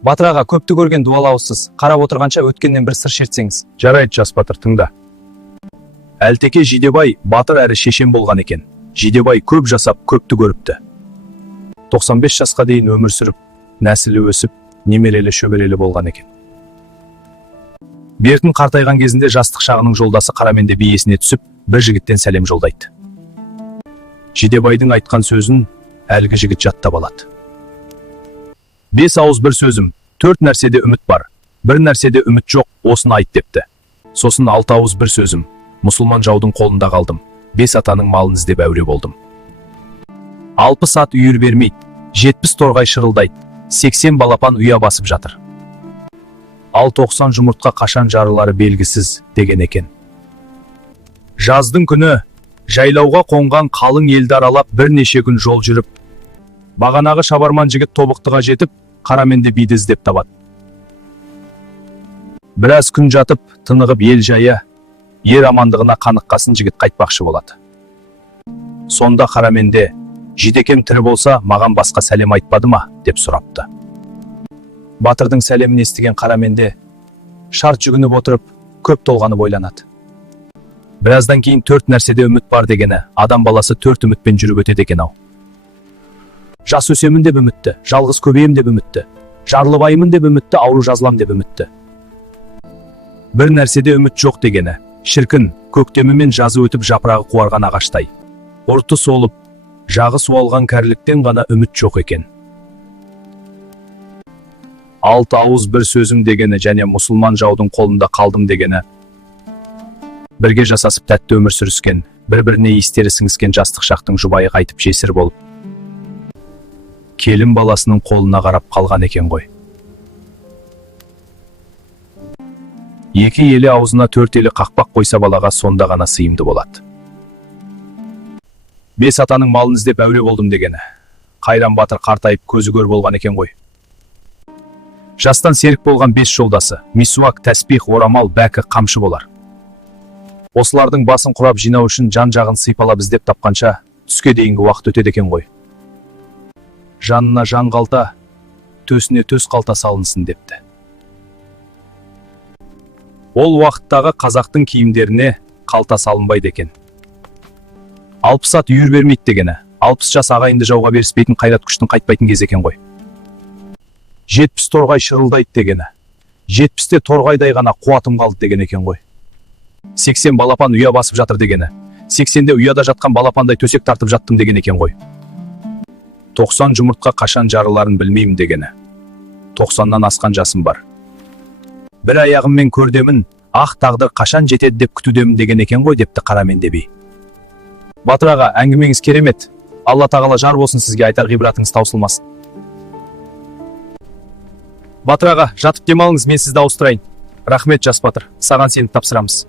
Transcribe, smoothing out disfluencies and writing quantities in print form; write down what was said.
Батыр аға, көпті көрген дуалаусыз. Қарап отырғанша өткеннен бір сыр шертсеңіз. Жарайды, жас батыр, тыңда. Әлтеке Жидебай батыр әрі шешен болған екен. Жидебай көп жасап, көпті көріпті. 95 жасқа дейін өмір сүріп, нәсілі өсіп, немерелі шөберелі болған екен. Бертін қартайған кезінде жастық шағының жолдасы Қараменде би есіне түсіп, бір жігіттен сәлем жолдайды. Жидебайдың айтқан сөзін әлгі жігіт жаттап алады. 5 ауыз бір сөзім, 4 нәрседе үміт бар, бір нәрседе үміт жоқ, осыны айт депті. Сосын 6 ауыз бір сөзім, мұсылман жаудың қолында қалдым, 5 атаның малын іздеп әуре болдым. 60 ат үйір бермейді, 70 торғай шырылдайды, 80 балапан ұя басып жатыр. Ал 90 жұмыртқа қашан жарылары белгісіз деген екен. Жаздың күні жайлауға қонған қалың елді аралап бірнеше күн жол жүріп, бағанағы шабарман жігіт тобықтыға жетіп, Қараменде биді іздеп табады. Біраз күн жатып, тынығып ел жайы, ер амандығына қаныққасын жігіт қайтпақшы болады. Сонда Қараменде, жидекем тірі болса, маған басқа сәлем айтпады ма, деп сұрапты. Батырдың сәлемін естіген Қараменде, шарт жүгініп отырып, көп толғанып ойланады. Біраздан кейін 4 нәрседе үміт бар дегені, адам баласы 4 үмітпен жүріп өтеді екен ау. Жас өсемін деп үмітті, жалғыз көбейім деп үмітті, жарлыбайымын деп үмітті, ауру жазылам деп үмітті. Бір нәрседе үміт жоқ дегені, шіркін, көктемімен жазы өтіп жапырағы қуарған ағаштай. Ұрты солып, жағы суалған кәріліктен ғана үміт жоқ екен. 6 ауыз бір сөзім дегені және мұсылман жаудың қолында қалдым дегені. Бірге жасасып тәтті өмір сүріскен, бір-біріне естері сіңіскен жастық шақтың жұбайы қайтып жесір болып, келін баласының қолына қарап қалған екен ғой. Екі елі аузына 4 елі қақпақ қойса балаға сонда ғана сыйымды болады. 5 атаның малын іздеп әуре болдым дегені. Қайран батыр қартайып көзі көр болған екен ғой. Жастан серік болған 5 жолдасы, мисуак, тәспих, орамал, бәкі, қамшы болар. Осылардың басын құрап жинау үшін жан-жағын сыйпалап іздеп тапқанша, түске дейінгі уақыт өтеді екен ғой. Жанына жан қалта, төсіне төс қалта салынсын депті. Ол уақыттағы қазақтың киімдеріне қалта салынбайды екен. 60 ат үйір бермейді дегені, 60 жас ағайынды жауға беріспейтін қайрат күштің қайтпайтын кез екен ғой. 70 торғай шырылдайды дегені, 70-те торғайдай ғана қуатым қалды деген екен ғой. 80 балапан ұя басып жатыр дегені, 80-де ұяда жатқан балапандай төсек тартып жаттым деген екен ғой. 90 жұмыртқа қашан жарыларын білмеймін дегені. 90-нан асқан жасым бар. Бір аяғыммен көрдемін, ақ тағдыр қашан жетеді деп күтудемін деген екен ғой, депті Қараменде би. Батыр аға, әңгімеңіз керемет. Алла тағала жар болсын сізге, айтар ғибратыңыз таусылмасын. Батыр аға, жатып демалыңыз, мен сізді ауыстырайын. Рахмет жас батыр, саған сеніп тапсырамыз.